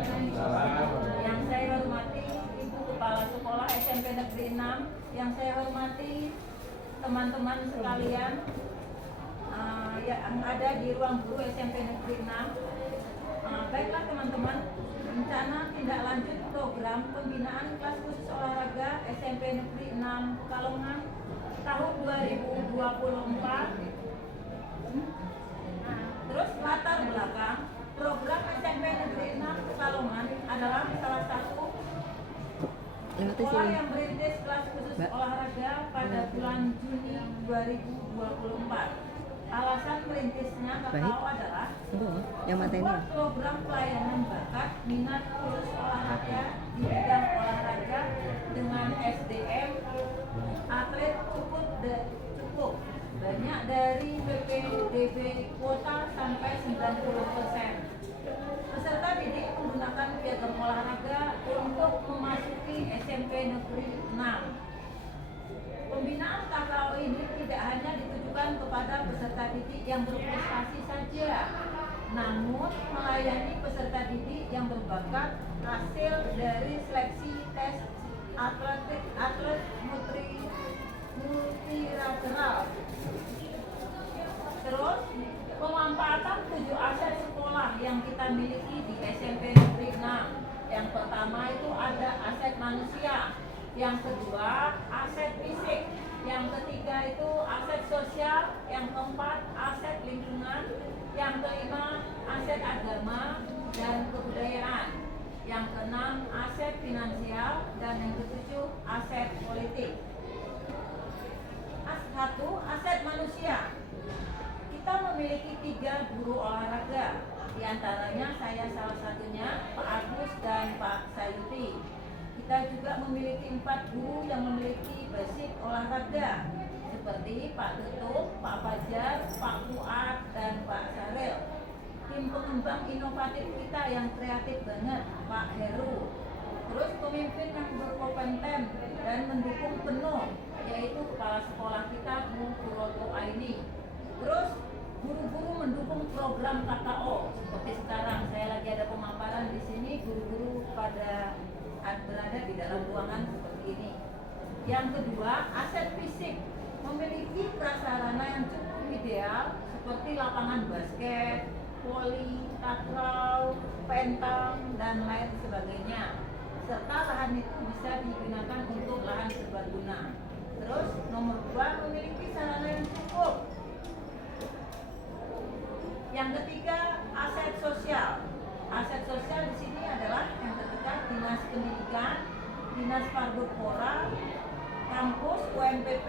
Yang saya hormati Ibu Kepala Sekolah SMP Negeri 6, yang saya hormati teman-teman sekalian yang ada di ruang guru SMP Negeri 6. Baiklah teman-teman, rencana tindak lanjut program pembinaan kelas khusus olahraga SMP Negeri 6 Pekalongan tahun 2024. Terus latar belakang program SMP Negeri 6 Pekalongan adalah salah satu sekolah yang merintis kelas khusus olahraga pada bulan Juni 2024. Alasan merintisnya Kakao adalah sebuah program pelayanan bakat minat khusus olahraga di bidang olahraga dengan SDM atlet cukup banyak dari PPDB kuota sampai 90%. Peserta didik menggunakan piagam olahraga untuk memasuki SMP Negeri 6. Pembinaan KKO ini tidak hanya ditujukan kepada peserta didik yang berprestasi saja, namun melayani peserta didik yang berbakat hasil dari seleksi tes atlet multilateral. Terus, pemanfaatan 7 aset sekolah yang kita miliki di SMP Negeri 6. Yang pertama itu ada aset manusia, yang kedua aset fisik, yang ketiga itu aset sosial, yang keempat aset lingkungan, yang kelima aset agama dan kebudayaan, yang keenam aset finansial, dan yang ketujuh aset politik. Satu, aset manusia. Kita memiliki 3 guru olahraga, di antaranya saya salah satunya, Pak Agus dan Pak Sayuti. Kita juga memiliki 4 guru yang memiliki basic olahraga, seperti Pak Tutup, Pak Fajar, Pak Fuad, dan Pak Sarel. Tim pengembang inovatif kita yang kreatif banget, Pak Heru. Terus pemimpin yang berkompeten dan mendukung penuh, yaitu kepala sekolah kita, Bu Puroto Aini. Terus guru-guru mendukung program KKO. Seperti sekarang saya lagi ada pemaparan di sini, guru-guru pada berada di dalam ruangan seperti ini. Yang kedua, aset fisik. Memiliki prasarana yang cukup ideal seperti lapangan basket, voli, takraw, pentang, dan lain sebagainya. Serta lahan itu bisa digunakan untuk lahan serbaguna. Terus nomor 2, memiliki sarana yang cukup. Yang ketiga, aset sosial. Aset sosial di sini adalah yang terdekat Dinas Pendidikan, Dinas Parbudpora, kampus, UMPP,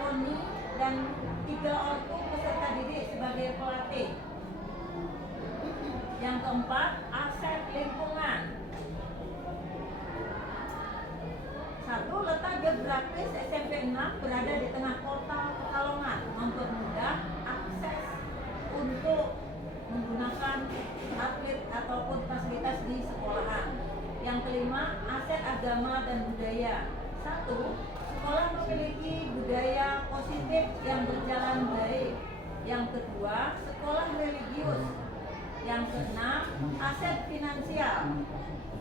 KONI, dan 3 ortu peserta didik sebagai pelatih. Yang keempat, aset lingkungan. 1. Letak geografis SMP 6 berada di tengah kota Pekalongan, mempermudah akses untuk menggunakan atlet ataupun fasilitas di sekolahan. Yang kelima, aset agama dan budaya. 1. Sekolah memiliki budaya positif yang berjalan baik. Yang kedua, sekolah religius. Yang keenam, aset finansial.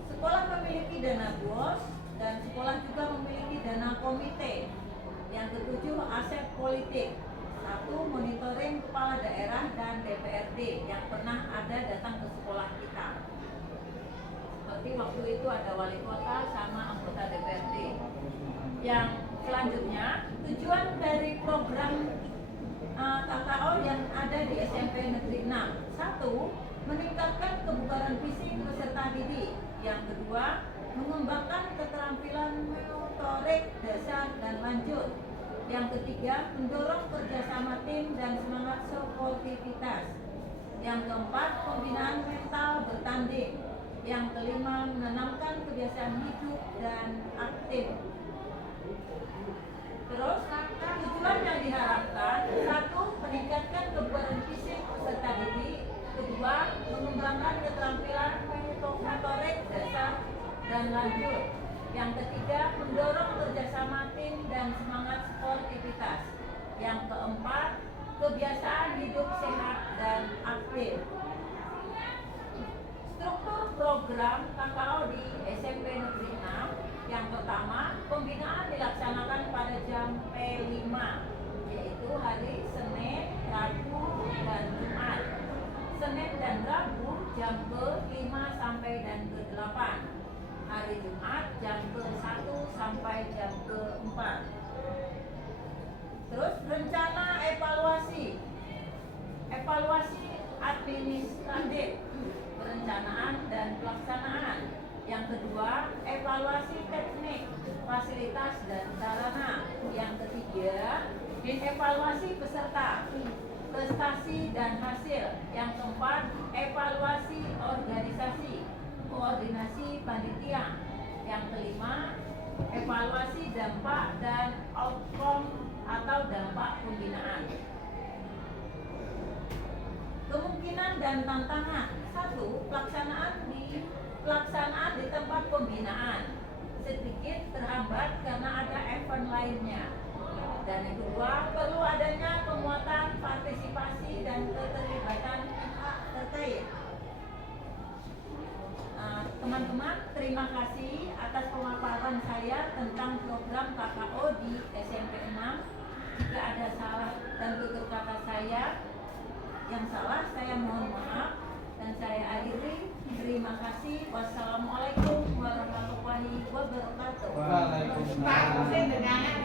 Sekolah memiliki dana BOS dan sekolah juga memiliki dana komite. Yang ketujuh, aset politik. 1. Monitoring kepala daerah dan DPRD yang pernah ada datang ke sekolah kita. Seperti waktu itu ada wali kota sama anggota DPRD. Yang selanjutnya, tujuan dari program KKO yang ada di SMP Negeri 6. 1. Meningkatkan kebugaran fisik peserta didik. Yang kedua, mengembangkan keterampilan motorik dasar dan lanjut. Yang ketiga, mendorong kerjasama tim dan semangat sportivitas. Yang keempat, pembinaan mental bertanding. Yang kelima, menanamkan kebiasaan hidup dan aktif. Terus, tujuan yang diharapkan: 1. Meningkatkan kebugaran fisik peserta didik. 2. Mengembangkan keterampilan motorik dasar dan lanjut. Yang ketiga, mendorong kerjasama tim dan semangat sportivitas. Yang keempat, kebiasaan hidup sehat dan aktif. Struktur program program KKO di SMP Negeri 6. Yang pertama, pembinaan dilaksanakan pada jam P5, yaitu hari Senin, Rabu, dan Jumat. Senin dan Rabu jam ke-5 sampai dan ke-8. Hari Jumat jam ke-1 sampai jam ke-4. Terus rencana evaluasi. Evaluasi administratif, perencanaan dan pelaksanaan. Yang kedua, evaluasi teknik, fasilitas dan sarana. Yang ketiga, evaluasi peserta, prestasi dan hasil. Yang keempat, evaluasi organisasi, koordinasi panitia. Yang kelima, evaluasi dampak dan outcome atau dampak pembinaan. Kemungkinan dan tantangan. 1. Pelaksanaan di tempat pembinaan sedikit terhambat karena ada event lainnya. Dan yang kedua, perlu adanya penguatan partisipasi dan keterlibatan pihak terkait. Teman-teman, terima kasih atas pemaparan saya tentang program KKO di SMP 6. Jika ada salah dan tutur kata saya yang salah, saya mohon maaf dan saya akhiri. Terima kasih. Wassalamualaikum warahmatullahi wabarakatuh. Waalaikumsalam.